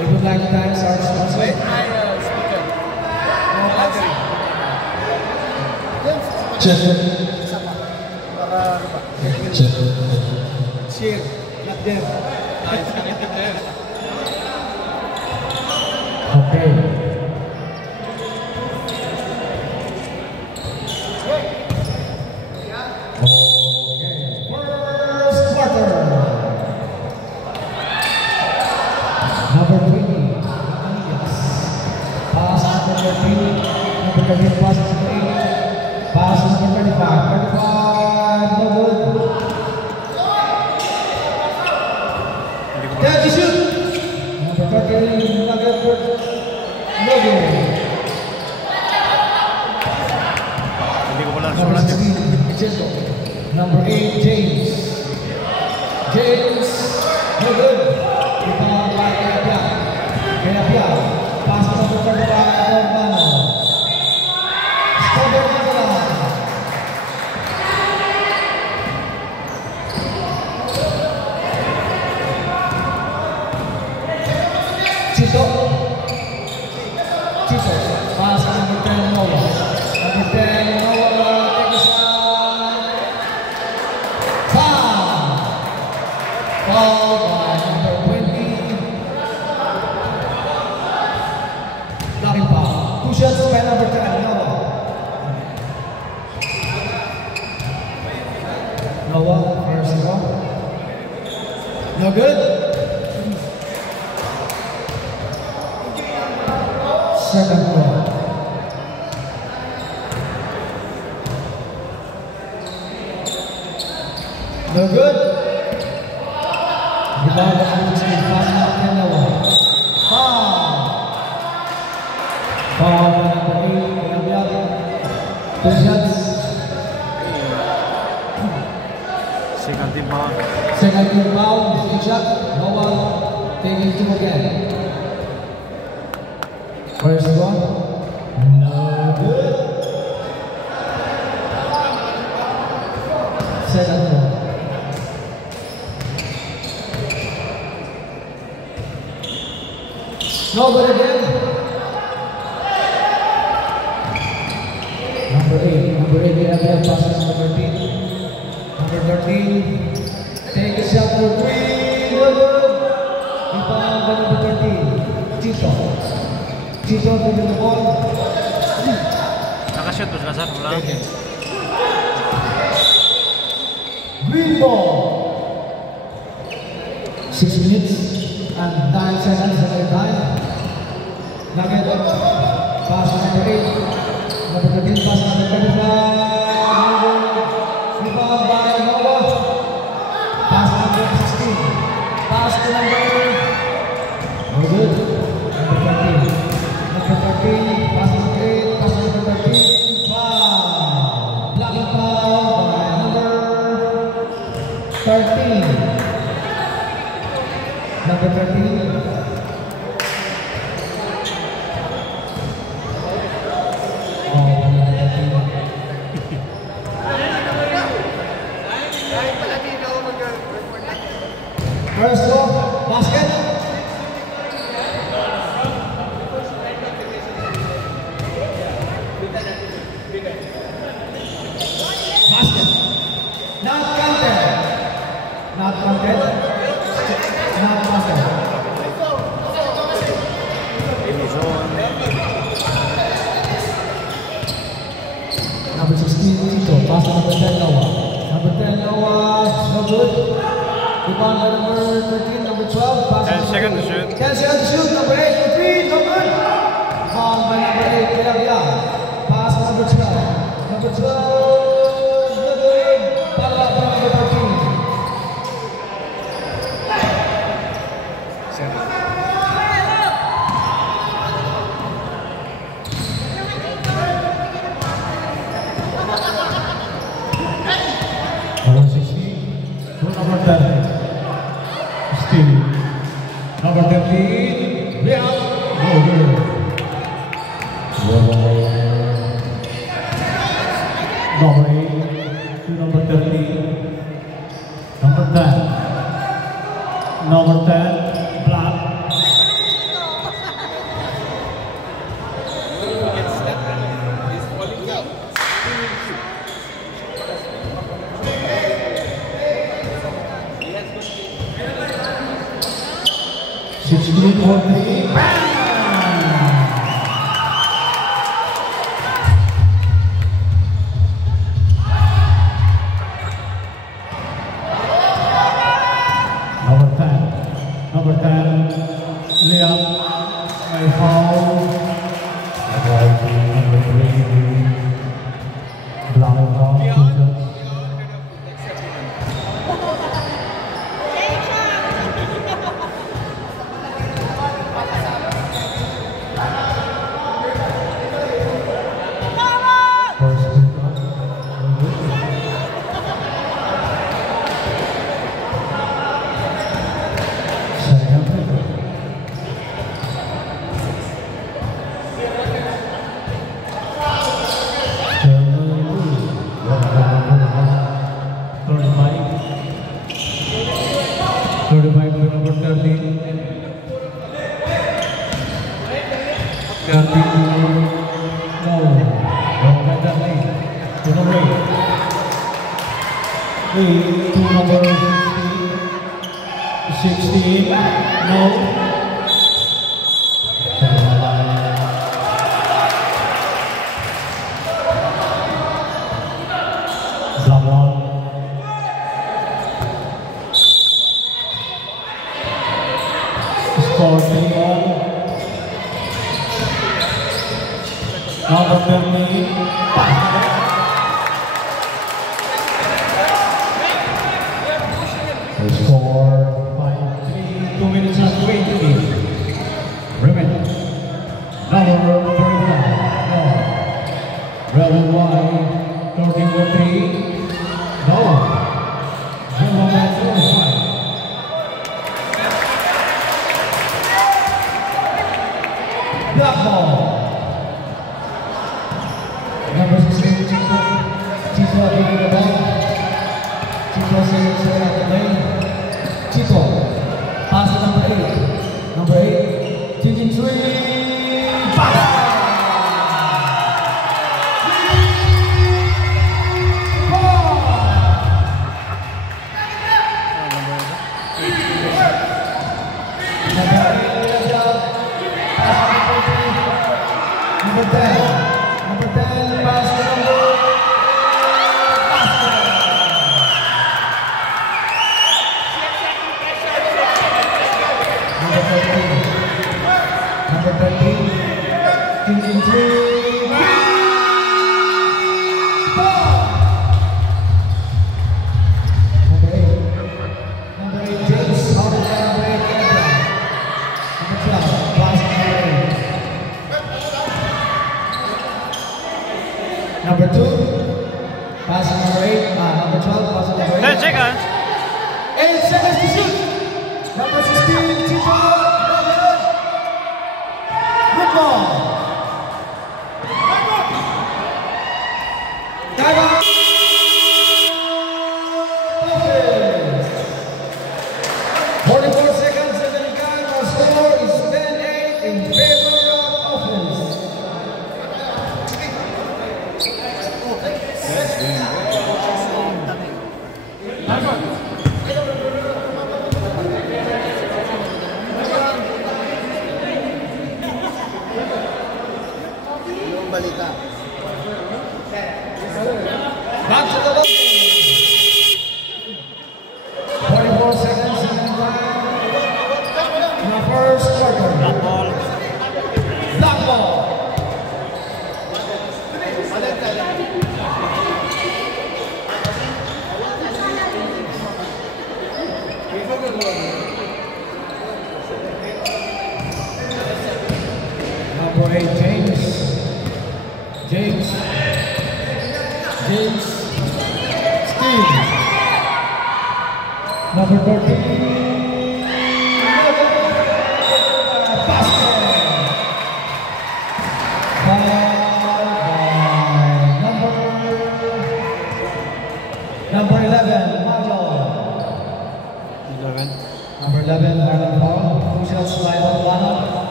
We would like to thank our sponsor. Wait, speaker. No battery. Check. Para ano ba? Check. Share. Not there. It's connected there. Okay. First quarter. Number 20. Pass number 13. Number 13 pass number 8. Pass number 35. 35. No good. Catch shoot. Number 13. Number 4. No good. Number 16. Vicento. Number 8. James. James. No good. Rebound by Calapia. Calapia. Pass number 35. Normano. Stubborn Manila. Chito. Chito. Pass number 10. Noah. Number 10. Noah. Take a shot. Foul. Foul by number 20. Blocking foul. 2 shots by number 10. Noah. Noah. First one. No good. Second one. No good. Rebound by number 16. Pass number 10. Noah. Foul. Foul by number 8. Calapia. 2 shots. Second team foul. Second team foul. 2 shot. Noah taking 2 again. First one. No good. Second one. No good again. Number 8. Number 8. We have passes number 13. Number 13. Take a shot for 3. No good. Rebound by number 13. Chito. Chito taking the ball. Nakashoot po sila sa wala. Green ball. 6 minutes and 9 seconds at the time. Nugget. Pass number 8. Number 13 pass number 35. Rebound by Noah. Pass number 16. Pass to number 8. No good. Number 13. Number 13. Pass number 8. Pass number 13. Foul. Blocking foul by number 13. Number 13. First ball, basket. Basket. Not counted. Not counted. Not counted. Number 16, Tito. Pass to number 10, Noah. Number 10, Noah. No good. Rebound by number 13, number 12. Pass 10 seconds to shoot. 10 seconds to shoot. Number 8 for 3. No good. Foul by number 8, Calapia. Pass number 12. Number 12. No good. Follow up by number 13. Number 16. Number 10. Steve. Number 13. Real. Over. Number 8 to number 13. Number 10. Number 10. Black. 16 for the bang! Number 10, Liam, may foul. Number 3, Blanco.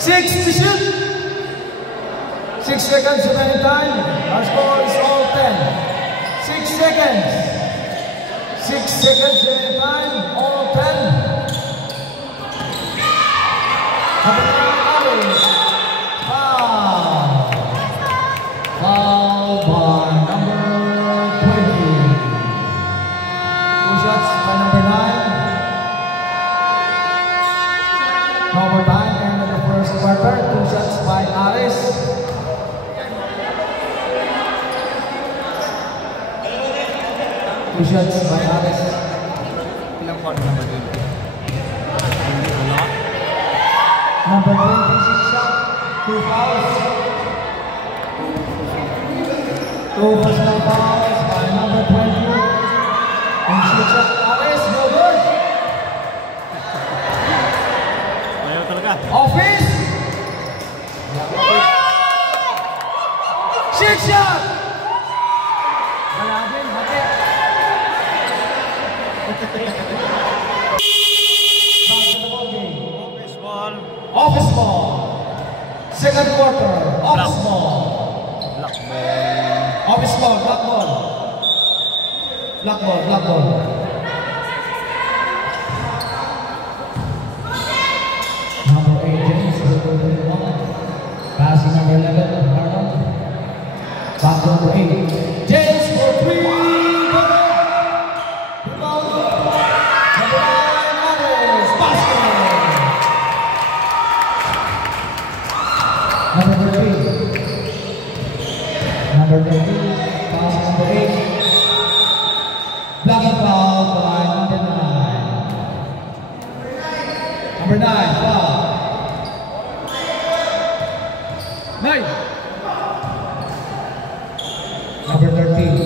6 to shoot. 6 seconds remaining time. Our score is all 10. 6 seconds. 6 seconds remaining time. All 10. Aris. Foul. Foul by number 20. 2 shots by number 9. Number 9 and the first quarter. 2 shots by Aris. Two shots by Aris. Ilang quarter number 20? Number 26 shot. 2 fouls. 2 personal fouls by number 20. And 6 shot Aris. No good. Ayaw talaga. Office. 6 shot. Wala din. Hati. Basketball game. Office ball. Office ball. Second quarter. Office ball. Black ball. Office ball. Black ball. Black ball. Black ball. Number 8, James. Passing number 11, Arnold. Back to number 8. James for 3. Rebound. Number 9, Aris. Basket. Number 13. Number 13. Pass number 8. Blocking foul by number 9. Number 9, foul. 9. Number 13.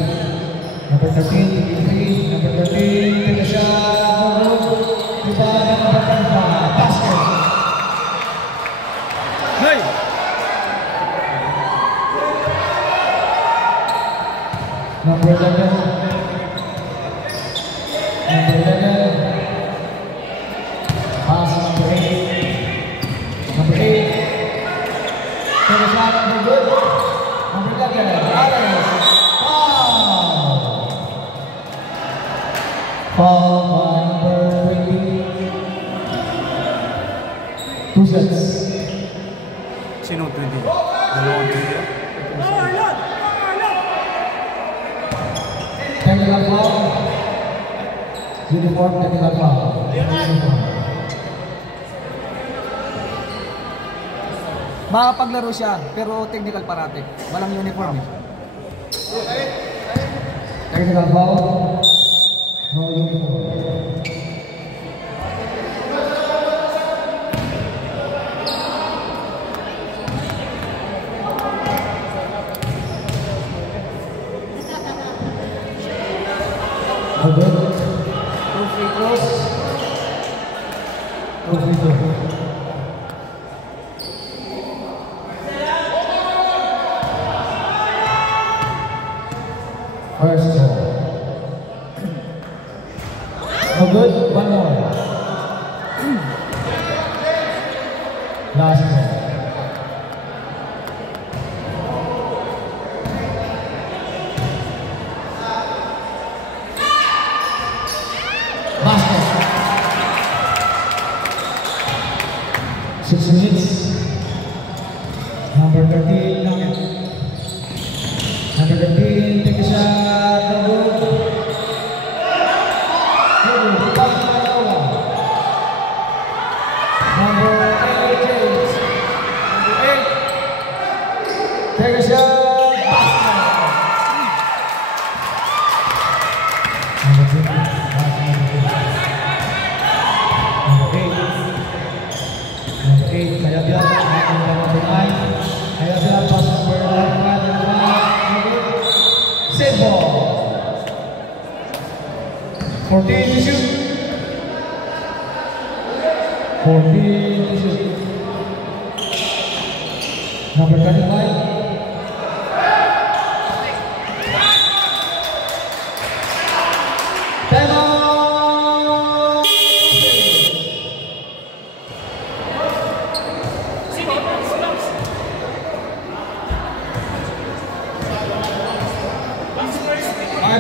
Number 13, 23. Number 13, take a shot. No good. Rebound, number 10, basket. Hey! Number 11. Number 11. Pass number 8. Number 8. Take a shot, number good. Number 11. Aris. Foul. Foul by number 20. 2 shots. Sino 20? Dalawang 20? Technical foul. Uniform technical foul. Makapaglaro siya, pero technical parate. Walang uniform. Technical foul. No uniform. No good. 2 free throws. 2 free throws. First ball. No good. 1 more. Last ball. Basket. 6 minutes. Number 13, Nugget. Number 13, take a shot. No good. Number 8, James. Number 8, take a shot. Basket. Number 20, number 8. Number 8, kaya bilang. Number 9, kaya bilang. Pass number 5. Save ball. 14 to shoot. 14 to shoot. Number 25. Time out.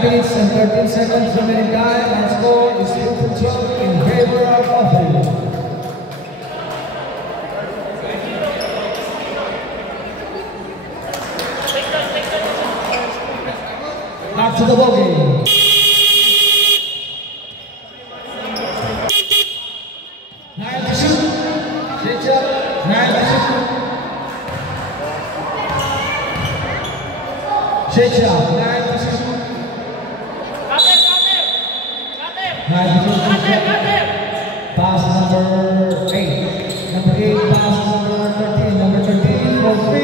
minutes and 13 seconds remaining time, and score is 2-12 in favor of Office. Back to the ball game. Nine to shoot. Shecha, 9 to shoot. Shecha, 9 to shoot. 9 to shoot. Pass number 8. Number 8, pass number 13. Number 13 for 3.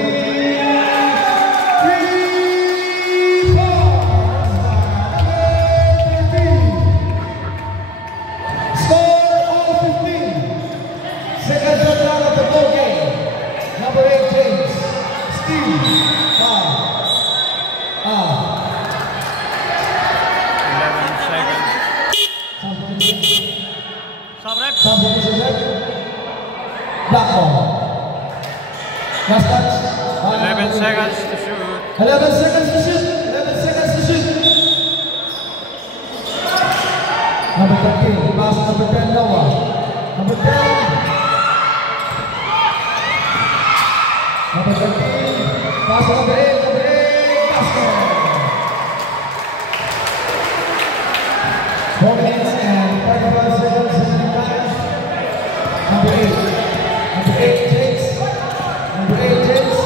3 balls. Number 13. Score all 15. Second round of the ball game. Number 8, James. Steve. 11 seconds. Sabrek. Black ball. Last touch. 11 seconds to shoot. 11 seconds to shoot. 11 seconds to shoot. Number 13. Pass number 10, Noah. Number 10. Number 13. Pass number 8. Number 8. Basket. 4 minutes and 35 seconds remaining time. Number 8. Number 8 takes. Number 8 takes.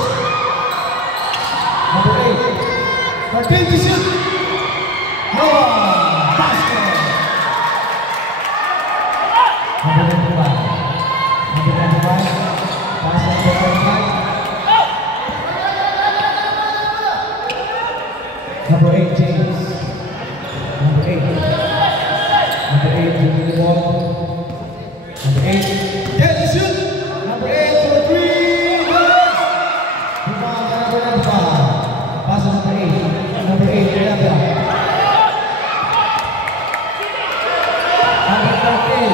Number 8. 13 to shoot. Noah. Basket. Number 95. Number 95. Pass number 25. Number 8 James. Number 8. Number 8 to the ball. Number 8. Get the shoot. Number 8 for 3. Yes. Rebound number 95. Pass number 8. Number 8 Rebecca. Number 13.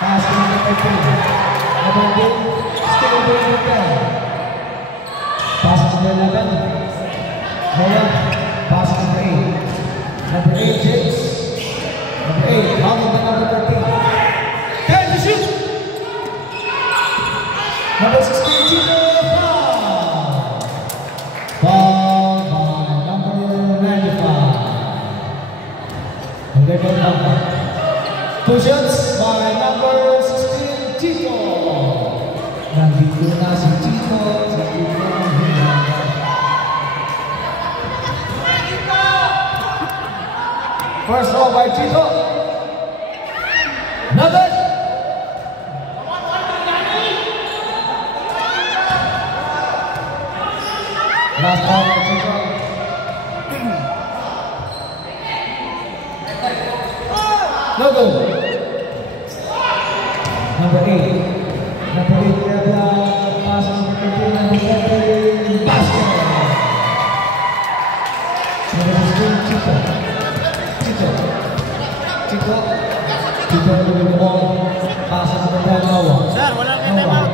Pass number 13. Number 8. Still doing the ball. Pass number 11. Noah. Pass number 8. Number 8, James. Number 8, foul by number 13. Can to shoot. Number 16, Chico. Foul. Foul by number 95. And they go down. 2 shots by number 16, Chico. Nandito na si Chico. Sa Chico ang hinaga. First roll by Chico. Nothing. Last ball by Chico. No good. Number 8. Number 8, Rebla. Pass number 13. Number 13. Basket. Number 16, Chico. Chico with the ball. Pass number 10, Noah. Sir, wala kang timeout.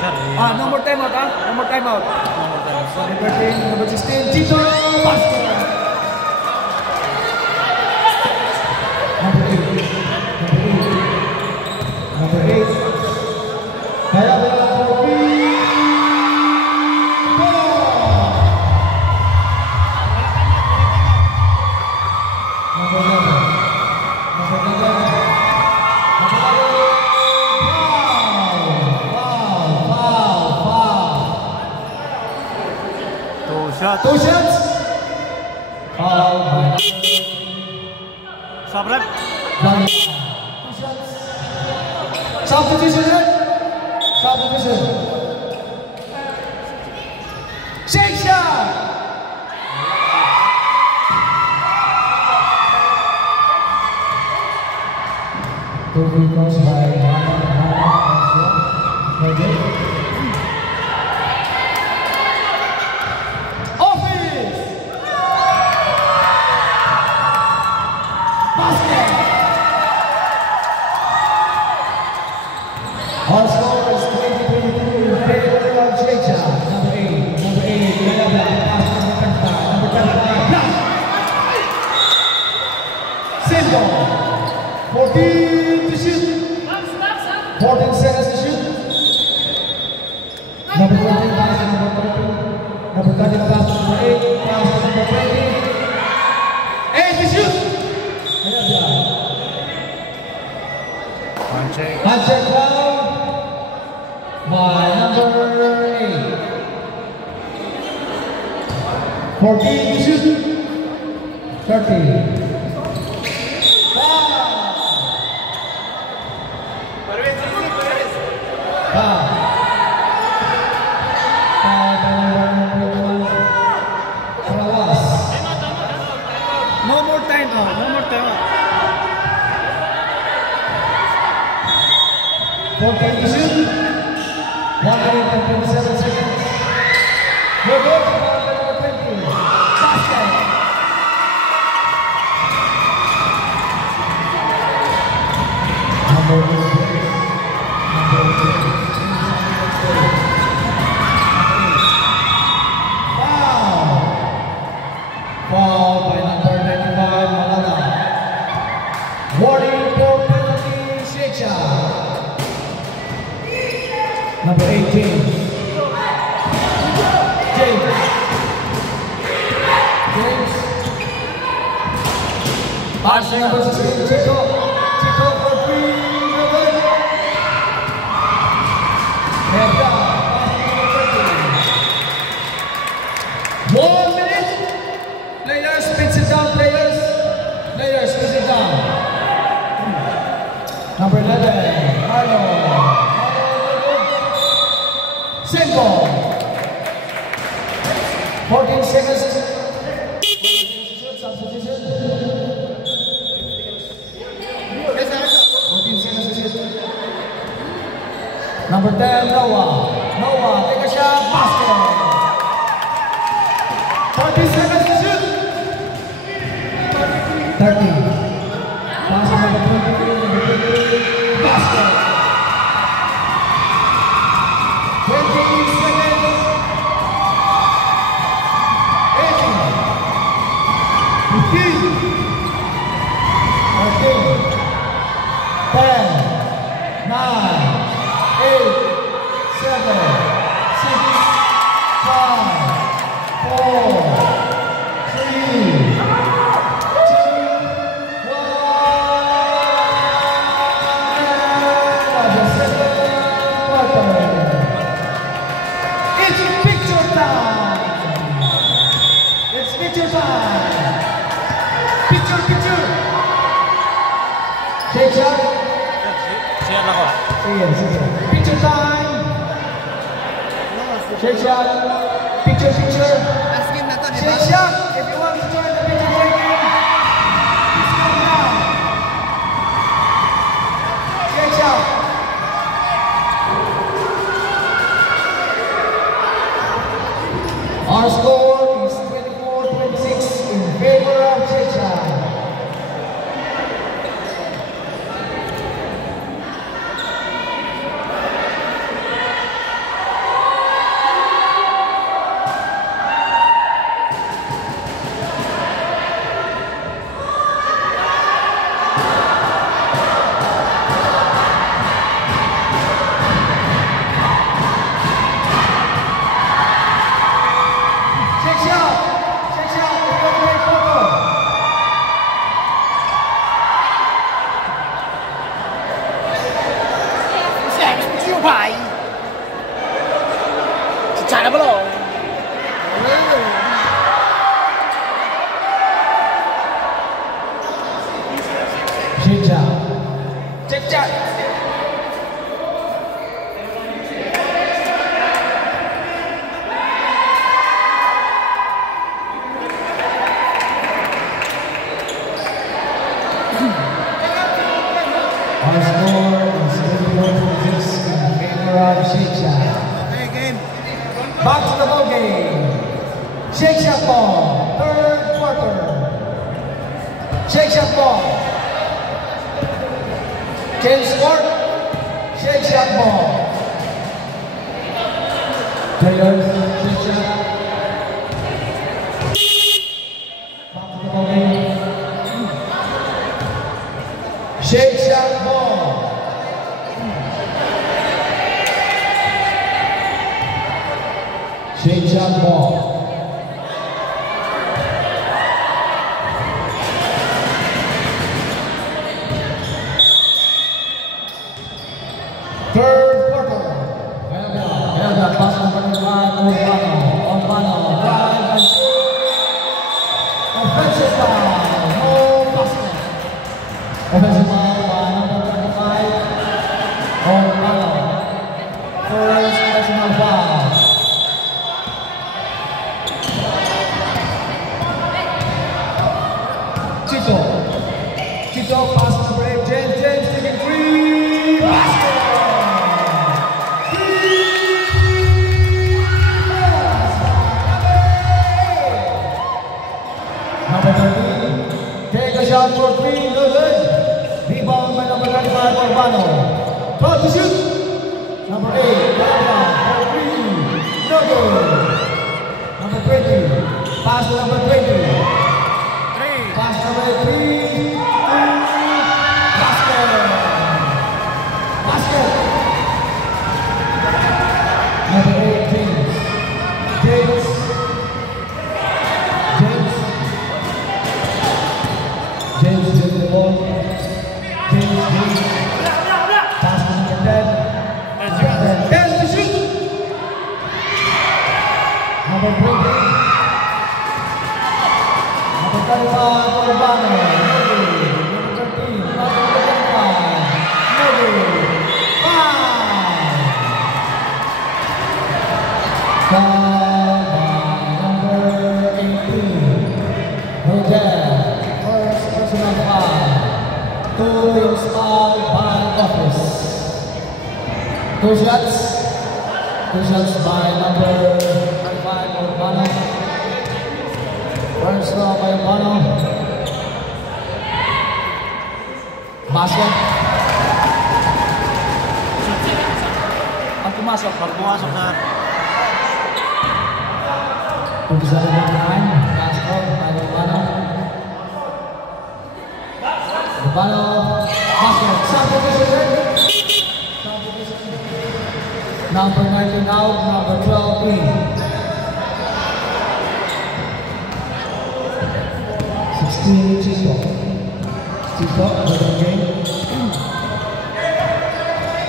Sir, No more timeout, ha? No more timeout. Number 13, number 16, Chico. Basket. Number 8. Number 8. Kaya ba for 3? Number 11. Number 11. Foul. 2 shots. 2 shots. Foul by Sabrek. 2 shots. Substitution. Shake shot. Two free throws by Office. Basket. Our score is 20-22 in favor of Shecha. Number 8. Number 8. 14 to shoot. 14 seconds to shoot. Number 14 pass to number 13. Number 13 pass to number 8. Pass to number 20. 8 to shoot. Ayan siya. Uncheck foul by number 8. 14 to shoot. 13. No more time, oh. No more time. 14 to shoot. 127 seconds. We're good for number 20. Basket. Number 2. Foul by number 95, Malala. Warning for penalty, Shecha. Number 18. James. Pass number 16, Chico. Chico for 3. Good. Head down. 1 minute. Players, pitch it down, players. Players, pitch it down. Number 11, Marlon. Same ball. 14 seconds. Substitution. 14 seconds to shoot. Number 10, Noah. Noah, take a shot, basket. 40 seconds to shoot. 30. Pass number 20, basket. 20 seconds. 18. 15. 14. 10. 9. 8. 7. 6. 5. 4. 3. Picture time. Shake shot. Picture. Shake shot. If you want to join the picture taking, please come now. Shake shot. Our score is 24-26 in favor of Shake shot. Our score is 24-26 in favor of Shake Shack. Okay, game. Back to the ball game. Shake Shack ball, third quarter. Shake Shack ball. Game score, Shake Shack ball. Players, Shake Shack. Back to the ball game. Shake Shack. Change shot ball. Third quarter. Kaya pass number 1, Urbano, drive and shoot. Offensive foul, no basket. Offensive foul by number 25, Urbano. First personal foul. Chito pass number 8, James taking 3, basket. Number 13, take a shot for 3, no good. Rebound by number 35, Urbano. Throw to shoot. Number 8, Calabria for 3, no good. Number 20, pass to number 20. Pass number 3, basket. Basket. Number 8, James. James with the ball. James. Pass to number 10. 10 to shoot. Number 20. Number 35, Urbano. Number 13, number 25. Number 5. Foul by number 18. Roger. First personal foul. 2 teams foul by office. 2 shots. 2 shots by number 35, Urbano. First throw by Urbano. Basket. Pag pumasok na. 27-9. Last throw by Urbano. Urbano. Basket. Sample position. Number 19 out. Number 12 in. 16 Chito. Chito, another game.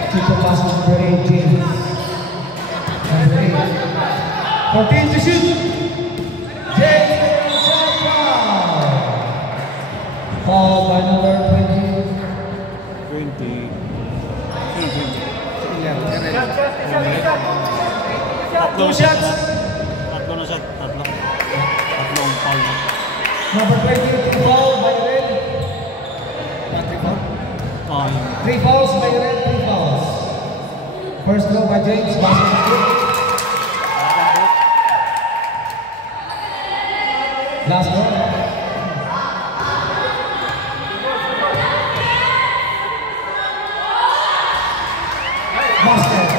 Chito passes number 8, James. Number 8. 14 to shoot. James, shot foul. Foul by number 20. 20. Two shots. Tatlo na shot. Tatlong foul na. Number 20, 3 foul by Red. Not 3 foul? Oh, yun. 3 fouls by Red, 3 fouls. First throw by James, basket. Last throw. Basket.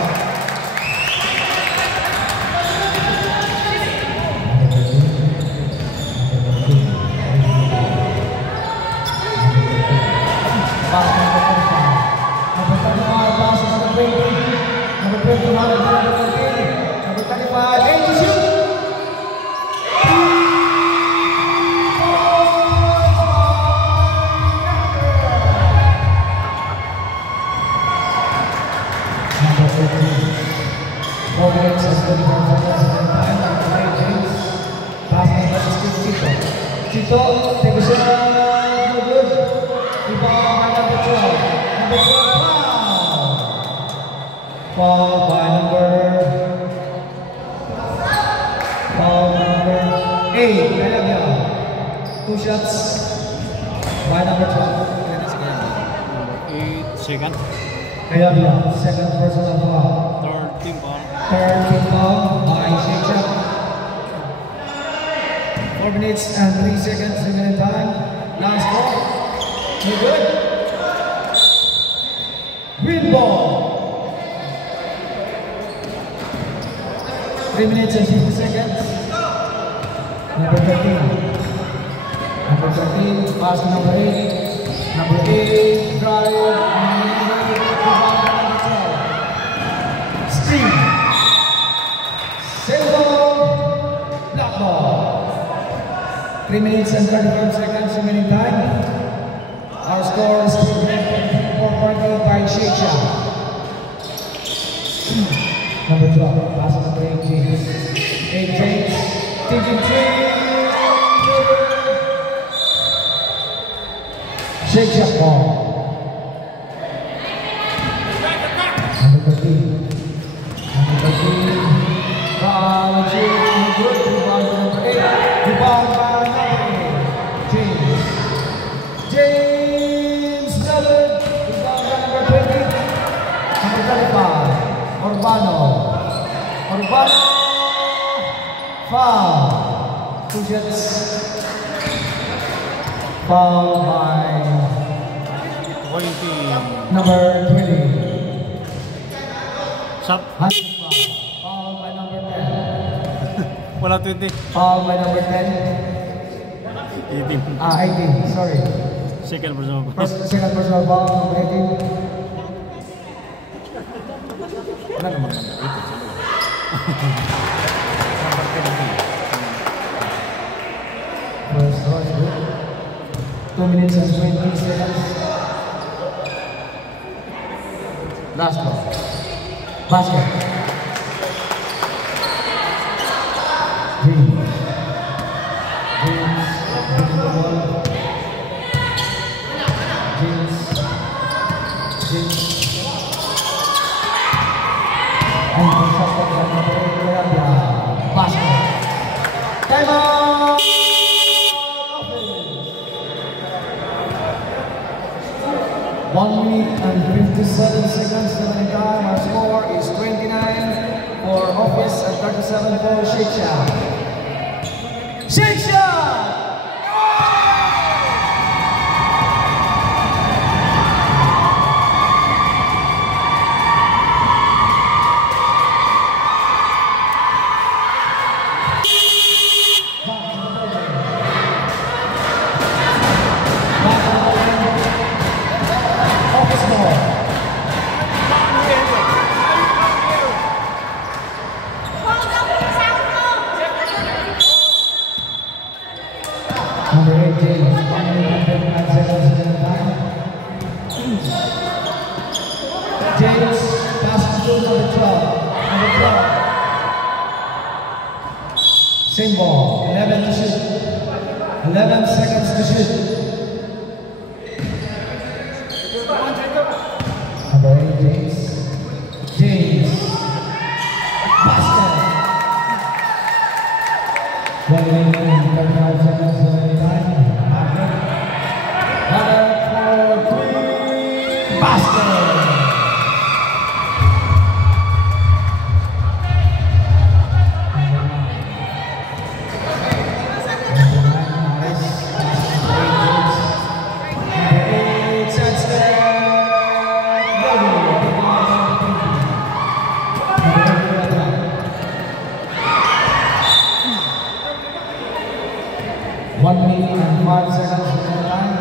Chito, take a shot, no good. Rebound by number 12. Number 12, foul. Foul by number 8, Calabria. 2 shots by number 12. 8 second. Calabria, second personal foul. Third team foul. Third team foul by Shake. 4 minutes and 3 seconds remaining time. Last ball. No good. Green ball. 3 minutes and 50 seconds. Number 13. Number 13, pass to number 8. Number 8, drive. Number 12. Steve. Silver. 3 minutes and 35 seconds remaining time. Our score is still for party by Sheikha. Number 12, pass number 8 James. 8 James, taking 3. Sheikha ball. Number 13. Number 13. Good rebound number 8. Rebound by number 8. James. James Miller. Rebound by number 20. Number 35. Urbano. Urbano. Foul. 2 shots. Foul by number 20. Shot. Foul by number 10. Wala 20. Foul by number 10. 18. 18. Sorry. Second personal foul. Second personal foul, number 18. Wala naman naman. First rush, 2 minutes and 20 seconds. Last one. Basket. James. James. James. James. And the shot by number 8, basket. Time out! 1 minute and 57 seconds remaining time. Our score is 29 for Office and 37 for Sheikha. Sheikha! Number 8, James. 1 minute and 59 seconds in time. James, pass to number 12. Number 12. Same ball. 11 to shoot. 11 seconds to shoot. Number 8, James. James. Basket. 1 minute and 35 seconds remaining time. One minute and 5 seconds remaining time.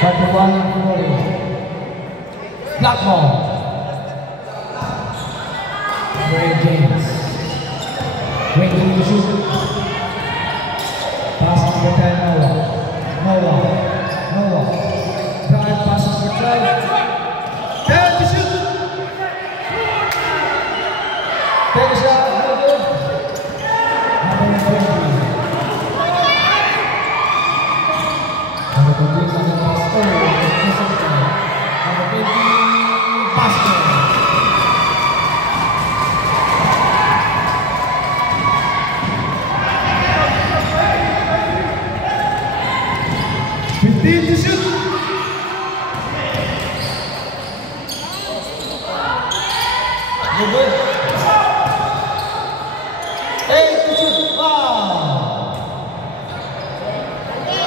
31 and 40. Black ball. Ray James. Waiting to shoot. Pass number 10, Noah. Noah. Drive, pass number 12. 10 to shoot. Take a shot.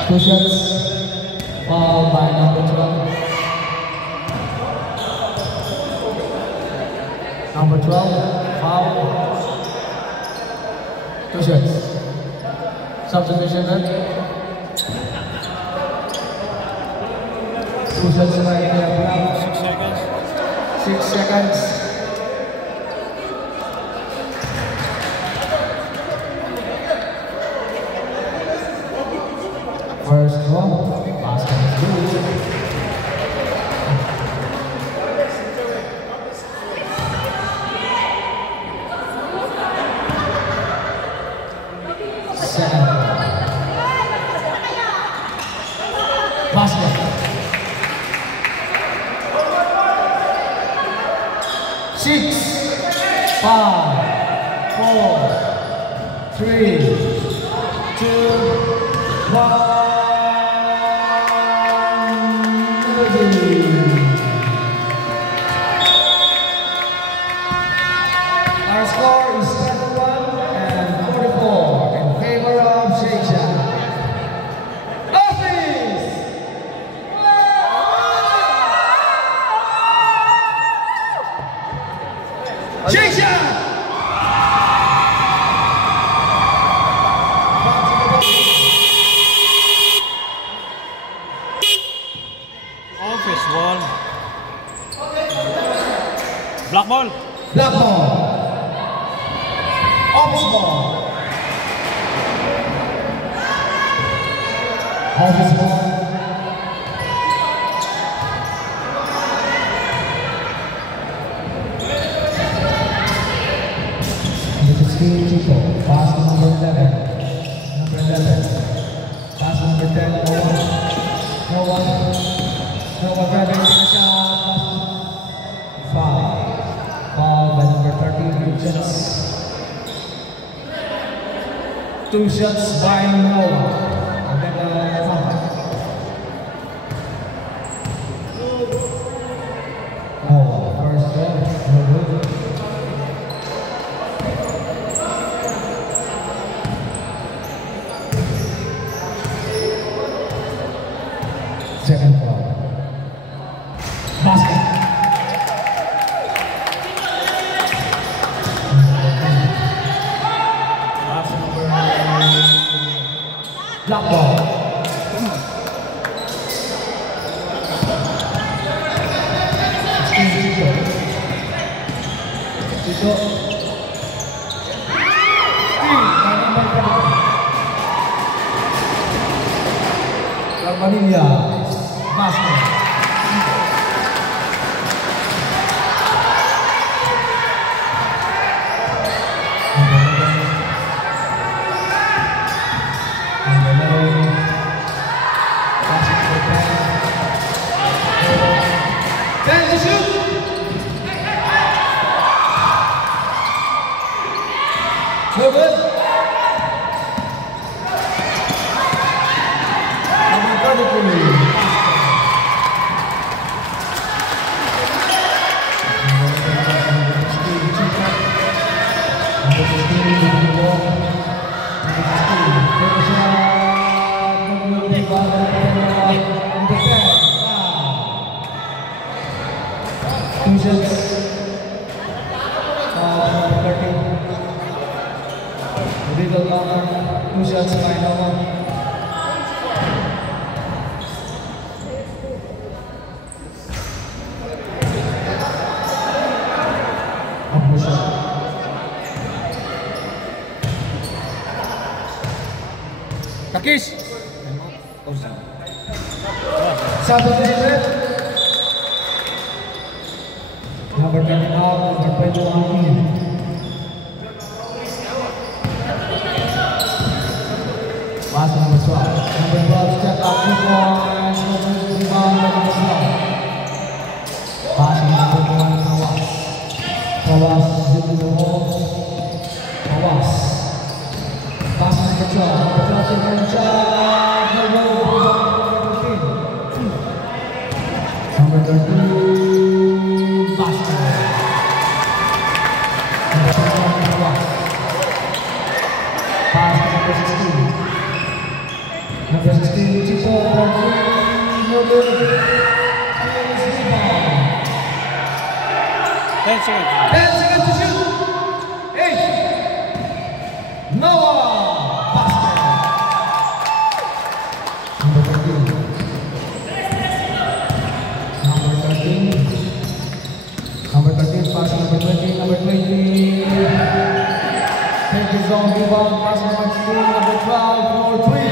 Two shots, foul by number 12. Number 12, foul. 2 shots. Substitution then. 2 shots by 6 seconds. 6 seconds. 6, 5, 4, 3, 2, 1. Our score is 31 and 44 in favor of Shakesha. Office! Shakesha! Office ball. Black ball. Black ball. Office ball. Office ball. Number 16, Chico. Pass to number 11. Number 11. Pass to number 10. No one. No one. No one grabbing the shot. Foul. Foul by number 13, Richards. 2 shots by Noah. And then foul. Noah, first shot, no good. Second foul. Basket. Black ball. Chico. Vanilla. Basket. No good. Number 33. Two shots by Noah. Takis. Satu set. Number 20 out, number 21 in. Pass number 12. Number 12 step out, 2 points. Number 12. Pass number 21, Kawas. Kawas, into the hole. Kawas. Pass number 12. Number 12 in the charge. Number 13. Basket. Number 21, Kawas. Pass number 16. Number 16, Chico, for 3, no good. 10 seconds. 10 seconds to shoot. 8. Noah, basket. Number 13. Number 13. Number 13, pass number 20. Number 20. Take his own rebound, pass number 2. Number 12 for 3.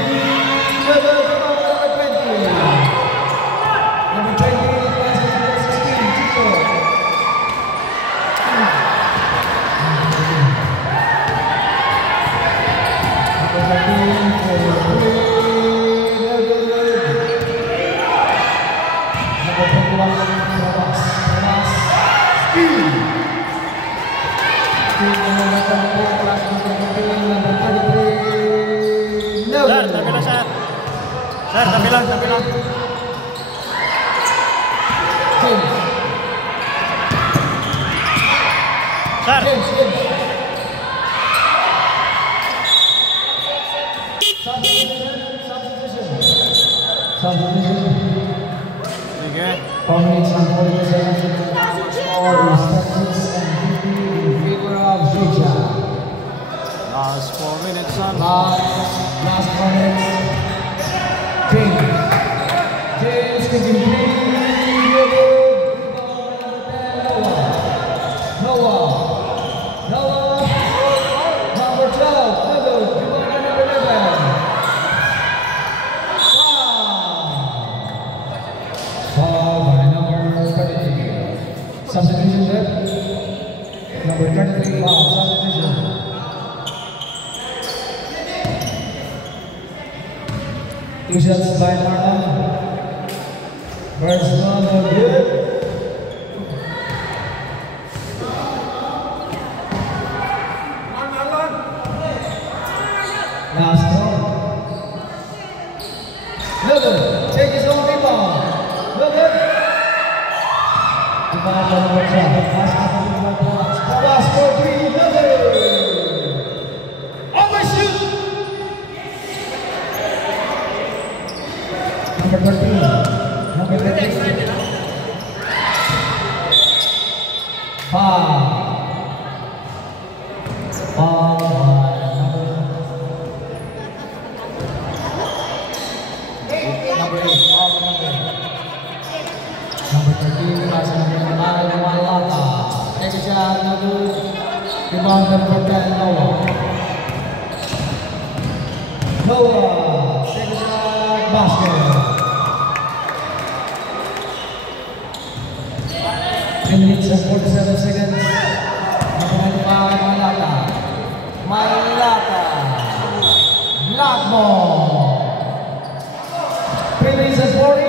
Sir, tabi lang, tabi lang. James. Sir. James. Substitution. Sige. 4 minutes and 40 seconds. Score is 36 and 50 in favor of Georgia. Last 4 minutes, son. Last 4 minutes. James taking 3. Noah. Number 12. Number 11. Foul by number 33. Substitution there. Number 33. Foul. Substitution. Two shots by Marlon. First one, no good. Last one. No good. Take his own rebound. No good. Rebound by number 12. Last for 3. No good. Overshoot. Number 13. Number 13. Foul. Foul number 8. Foul number 13. Pass number 9. Malata. Take a shot. No good. Rebound number 10. Noah. Take a shot. Basket. 3 minutes and 47 seconds. Number 95, Malata. Black ball. 3 minutes and 40.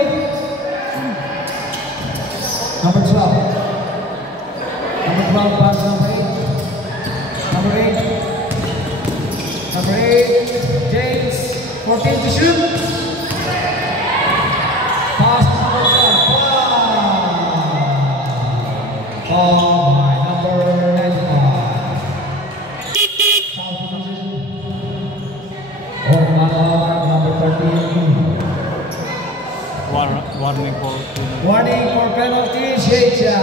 Number 12. Number 12 pass number 8. Number 8. Number 8. James. 14 to shoot. Pass number 12. Oh, my number 95. Number 13. Warning for penalty, Sheikha.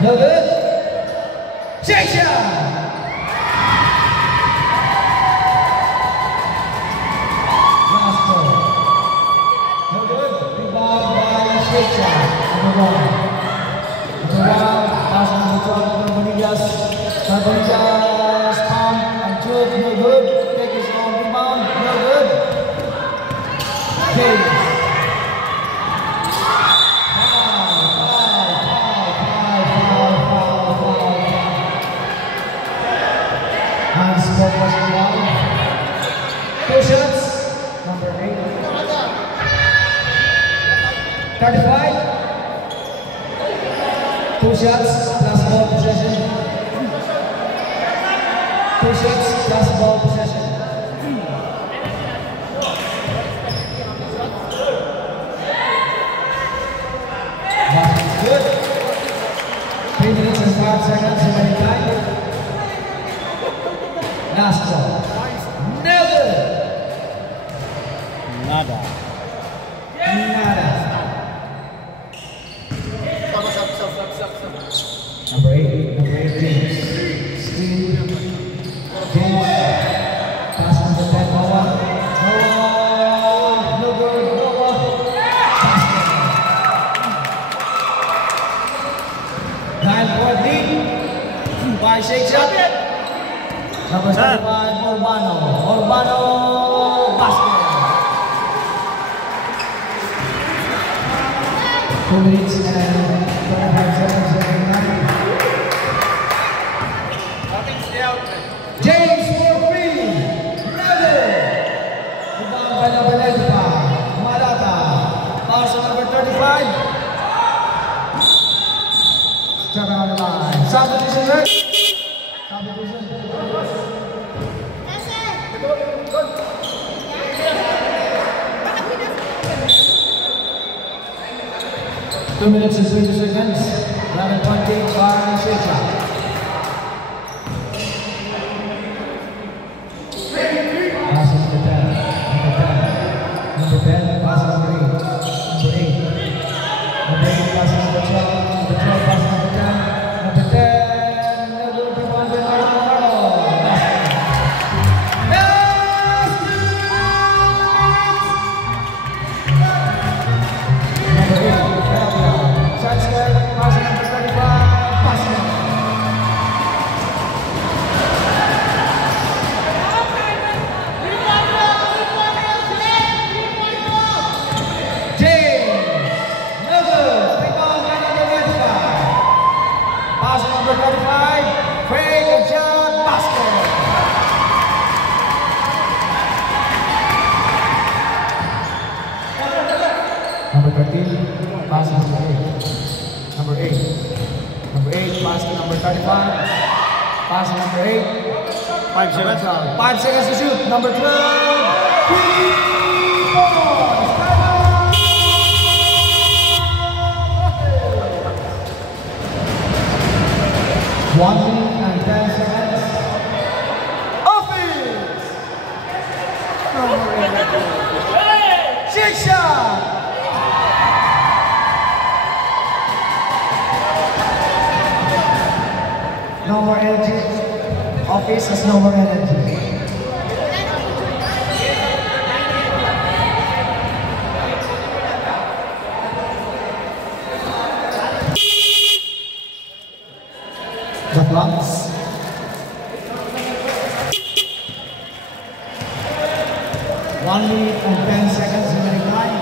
No good. Sheikha. Last ball. No good. Rebound by Sheikha. Number 1. Pass number 12, Carbonillas, pump and shoot, no good. Take his own rebound, no good. James. And score was one. 2 shots, number 8. 35. 2 shots plus ball possession. 2 shots plus ball possession. That's good. 3 minutes and 5 seconds remaining time. Last ball. Never. Nada. Number 8, James. Screen. James. Pass number 10, Noah. No good, Noah. Basket. 9-4 lead. By Sheikha. Number 75, Urbano. Basket. 2 minutes and 25 seconds remaining time. James for 3. Never. Rebound by number 95. Malata. Pass number 35. Step on the line. Substitution, right? Substitution. 2 minutes and 30 seconds. 11 game by Sheikha. Passing to 10. Number 10, passing number 8. Number 8. Number 8, passing number 12. Number 12, passing number 10. Number 10, number 1, Number 13, pass to number 8. Number 8. Number 8, pass to number 35. Pass to number 8. 5 seconds. 5 seconds to shoot. Number 12. 3 points. 1 minute and 10 seconds. Offense! Six shot! No more energy. Office has no more energy. The clocks. 1 minute and 10 seconds remaining time.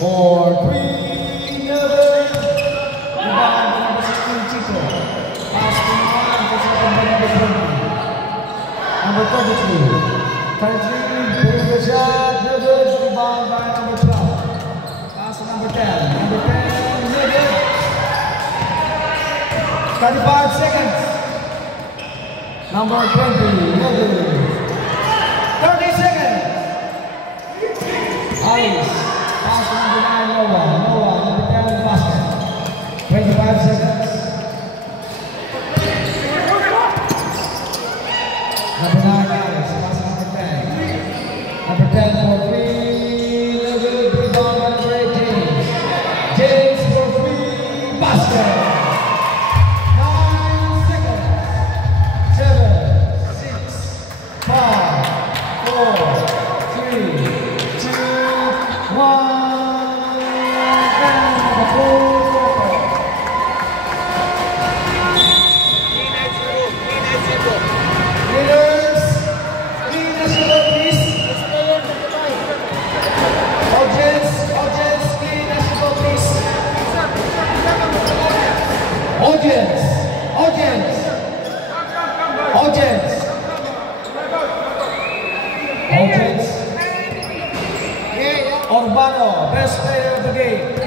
For 3, number 16, Chico. Pass to 1, to second by number 20. Number 33. 33, big the shot, no good. Rebound by number 12. Pass to number 10. Number 10, no good. 35 seconds. Number 20, no good. 30 seconds. Ice. Pass to number 9, Noah. Number 10, basket. 25 seconds. Number 9, Alex. Pass to number 10. Number 10 for 3. No good. Rebound by number 8, James. James for 3. Basket. 9 seconds. 7, 6, 5, 4, 3, 2, 1. Audience. Urbano, best player of the game.